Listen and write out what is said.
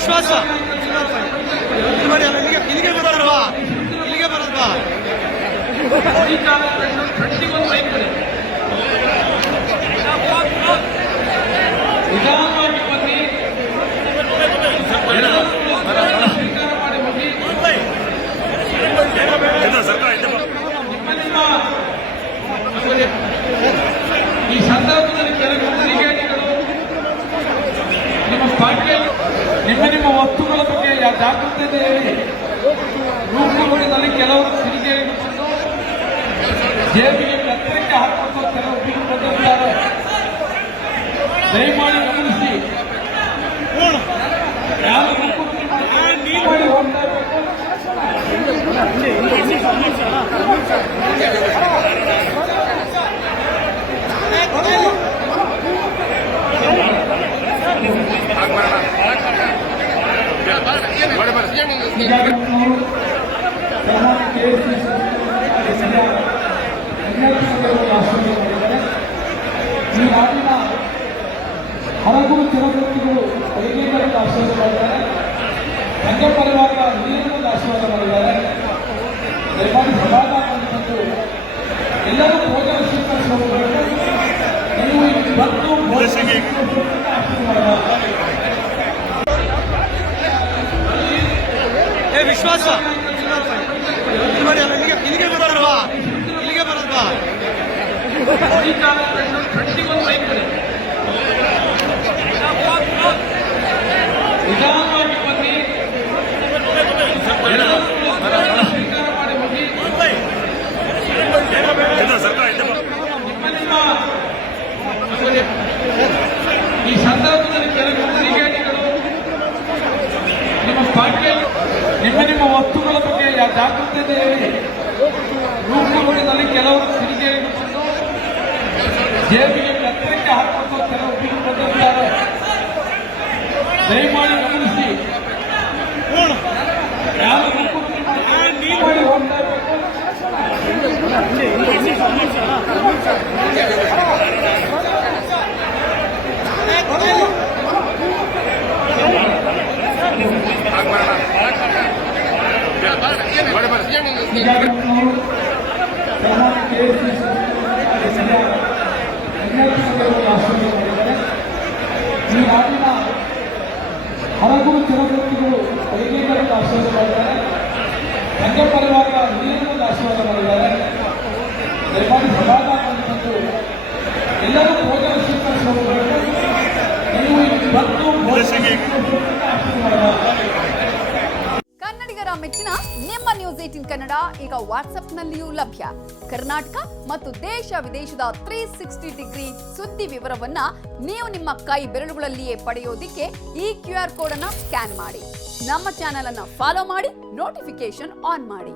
ವಿಶ್ವಾಸ ಇಲ್ಲಿಗೆ ಬರೋಲ್ವಾ ಇಲ್ಲಿಗೆ ಬರೋಲ್ವಾ ನಿಧಾನವಾಗಿ ಬನ್ನಿ. ಈ ಸಂದರ್ಭದಲ್ಲಿ ಕೆಲವು ಕ್ರಿಕೆಟಿಗಳು ನಿಮ್ಮ ಪಾಠ್ಯ ನಿಮ್ಮ ವಸ್ತುಗಳ ಬಗ್ಗೆ ಜಾಗೃತಿ ರೂಪುಗಳಿನಲ್ಲಿ ಕೆಲವರು ಕಿಡಿಗೇಡಿಗಳು ಜೇಬಿಗೆ ಕತ್ತರಿಕೆ ಹಾಕುವಂತ ಕೆಲವು ಬಿಟ್ಟು ಬಂದಿದ್ದಾರೆ. ದಯಮಾಡಿ ಗಮನಿಸಿ. ಯಾರು ಮಾಡಿ ಹೋಗ್ತಾ ಈ ನಾಡಿನ ಹಲವು ಜನವೃತ್ತಿಗಳು ವೈದ್ಯರಿಂದ ಆಶೀರ್ವಾದ ಮಾಡಿದ್ದಾರೆ. ಸಂಘ ಪರಿವಾರ ಹಿರಿಯರಿಂದ ಆಶೀರ್ವಾದ ಮಾಡಿದ್ದಾರೆ. ದಯಮಾಡಿ ಸಮಾಧಾನ ಬಂದು ಎಲ್ಲರೂ ಭೋಜನ ಸ್ವೀಕರಿಸಬೇಕು. ನೀವು ಇಲ್ಲಿ ಬಂದು ವಿಶ್ವಾಸ ಇಲ್ಲಿಗೆ ಬರೋಲ್ವಾ ಇಲ್ಲಿಗೆ ಬರೋಲ್ವಾ ನಿಧಾನವಾಗಿ ಬನ್ನಿ. ಈ ಸಂದರ್ಭದಲ್ಲಿ ಕೆಲವು ಕ್ರಿಕೆಟಿಗಳು ನಿಮ್ಮ ಪಾಠ್ಯ ನಿಮ್ಮ ವಸ್ತುಗಳ ಬಗ್ಗೆ ಜಾಗೃತಿ ರೂಪುಗಳಿನಲ್ಲಿ ಕೆಲವರು ಕಿಡಿಗೇಡಿಗಳು ಜೇಬಿಗೆ ಕತ್ತರಿಕೆ ಹಾಕುವಂತ ಕೆಲವು ಬಿಟ್ಟು ಬಂದಿದ್ದಾರೆ. ದಯಮಾಡಿ ಗಮನಿಸಿ. ಯಾರು ಮಾಡಿ ಹೋಗ್ತಾ ಈ ನಾಡಿನ ಹಲವು ಜನವೃತ್ತಿಗಳು ವೈದ್ಯರಿಂದ ಆಶೀರ್ವಾದ ಮಾಡಿದ್ದಾರೆ. ಸಂಘ ಪರಿವಾರ ಹಿರಿಯರಿಂದ ಆಶೀರ್ವಾದ ಮಾಡಿದ್ದಾರೆ. ದಯಮಾಡಿ ಸಮಾಧಾನ ಬಂದು ಎಲ್ಲರೂ ಭೋಜನ ಸ್ವೀಕರಿಸಬೇಕು. ನೀವು ಇಲ್ಲಿ ಬಂದು ಕನ್ನಡಿಗರ ಮೆಚ್ಚಿನ ನಿಮ್ಮ ನ್ಯೂಸ್ 18 ಕನ್ನಡ ಈಗ ವಾಟ್ಸ್ಆಪ್ನಲ್ಲಿಯೂ ಲಭ್ಯ. ಕರ್ನಾಟಕ ಮತ್ತು ದೇಶ ವಿದೇಶದ 360 ಡಿಗ್ರಿ ಸುದ್ದಿ ವಿವರವನ್ನ ನೀವು ನಿಮ್ಮ ಕೈ ಬೆರಳುಗಳಲ್ಲಿಯೇ ಪಡೆಯೋದಿಕ್ಕೆ ಈ QR ಕೋಡ್ ಅನ್ನ ಸ್ಕ್ಯಾನ್ ಮಾಡಿ. ನಮ್ಮ ಚಾನೆಲ್ ಅನ್ನ ಫಾಲೋ ಮಾಡಿ, ನೋಟಿಫಿಕೇಶನ್ ಆನ್ ಮಾಡಿ.